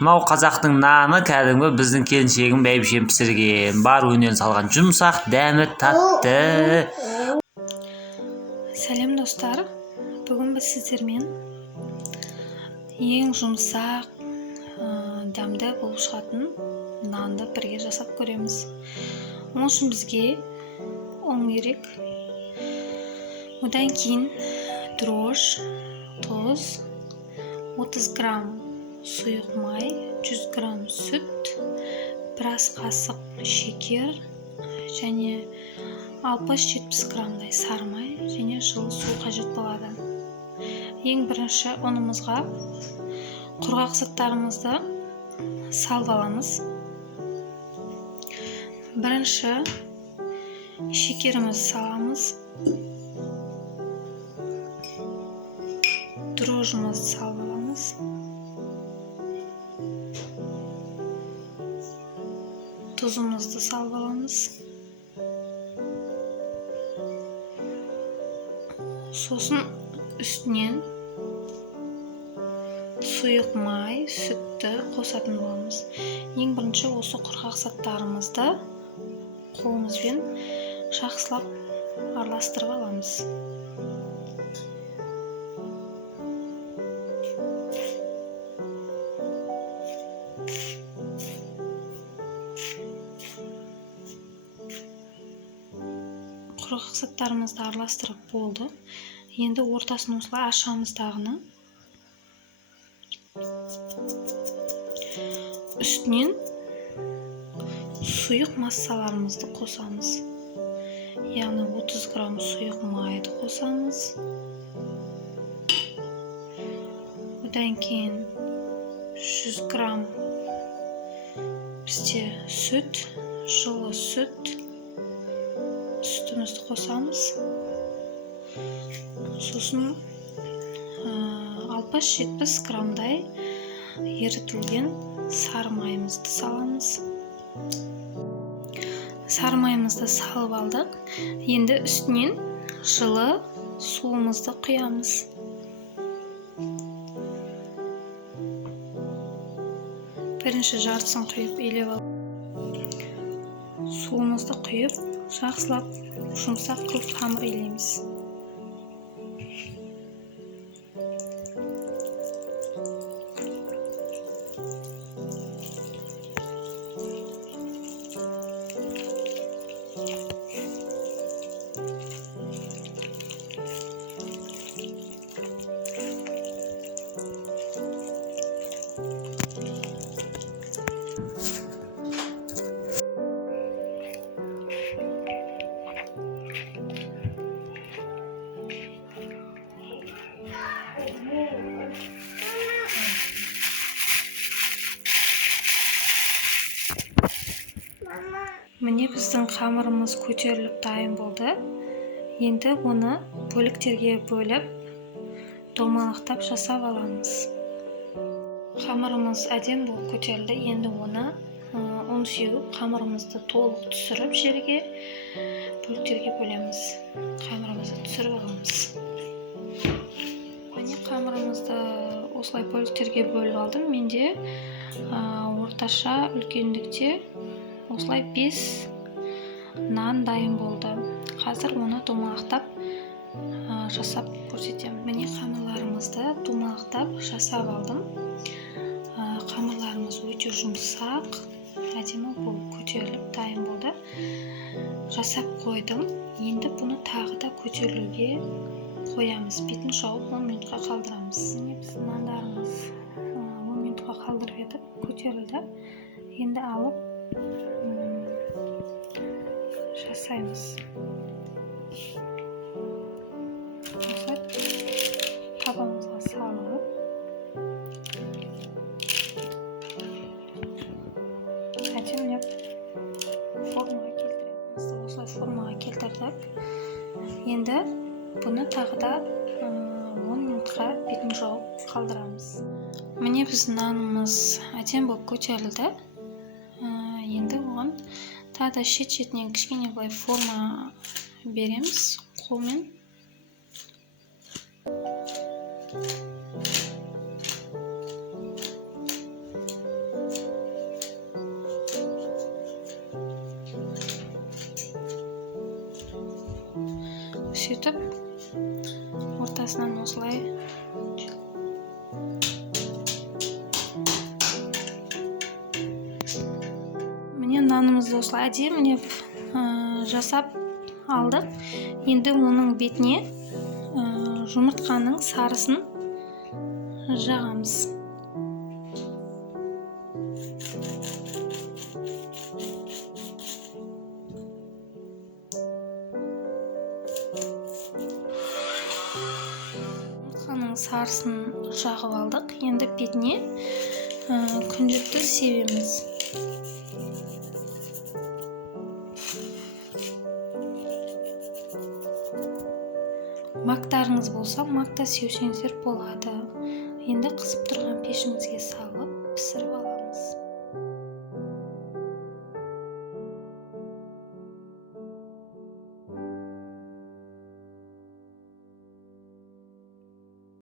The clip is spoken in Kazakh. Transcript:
Мынау қазақтың наны кәдімгі біздің келіншегім бәйбішем пісірген. Бар өнен салған жұмсақ, дәмі татты. Сәлем достар. Бүгін біз сіздермен ең жұмсақ, дәмді болып шығатын нанды бірге жасап көреміз. Оның үшін бізге ұн керек. Одан кейін дрожж, тұз, 30 грамм сұйық май, 100 грамм сүт, біраз қасық шекер және 60-70 граммдай сары май және жылы су қажет болады. Ең бірінші ұнымызға құрғақ заттарымызды салып аламыз. Бірінші шекерімізді саламыз. Дрожжымызды салып аламыз. Тұзымызды салып аламыз. Сосын үстінен сұйық май, сүтті қосатын боламыз. Ең бірінші осы құрғақ заттарымызды қолымызбен жақсылап араластырып аламыз. Құрғақ заттарымызды араластырып болды. Енді ортасын осылай ашамыз дағыны. Үстінен сұйық массаларымызды қосамыз. Яғни 30 грамм сұйық майды қосамыз. Одан кейін 100 грамм бізде сүт, жылы сүт. Сүтімізді қосамыз. Сосын 60-70 граммдай ерітілген сары майымызды саламыз. Сары майымызды салып алдық. Енді үстінен жылы суымызды құямыз. Бірінші жартысын құйып елеп алып, суымызды құйып, жақсылап жұмсақ қылып қамыр илейміз. Міне біздің қамырымыз көтеріліп дайын болды. Енді оны бөліктерге бөліп, домалақтап жасап аламыз. Қамырымыз әдем болып көтерілді. Енді оны ұн сеуіп, қамырымызды толық түсіріп жерге бөліктерге бөлеміз. Қамырымызды түсіріп аламыз. Міне қамырымызды осылай бөліктерге бөліп алдым. Менде орташа үлкендікте осылай 5 нан дайын болды. Қазір оны домалақтап жасап көрсетемін. Міне қамырларымызды домалақтап жасап алдым. Қамырларымыз өте жұмсақ, әдемі болып көтеріліп дайын болды. Жасап қойдым. Енді бұны тағы да көтерілуге қоямыз. Бетін жауып 10 минутқа қалдырамыз. Міне біз нандарымыз 10 минутқа қалдырып едік, көтерілді. Енді алып жасаймыз. Табамызға салып, әдемілеп формаға келтіреміз. Осылай формаға келтірдік. Енді бұны тағы да 10 минутқа бетін жауып қалдырамыз. Міне біздің нанымыз әдем болып көтерілді. Енді оған тағы да шет-шетінен кішкене былай форма береміз қолмен. сөйтіп ортасынан осылай міне нанымызды осылай әдемілеп жасап алдық. Енді оның бетіне жұмыртқаның сарысын жағамыз. Жұмыртқаның сарысын жағып алдық. Енді бетіне күнжітті себеміз. Мактарыңыз болса, макта сеусеңіздер болады. Енді қызып тұрған пешімізге салып пісіріп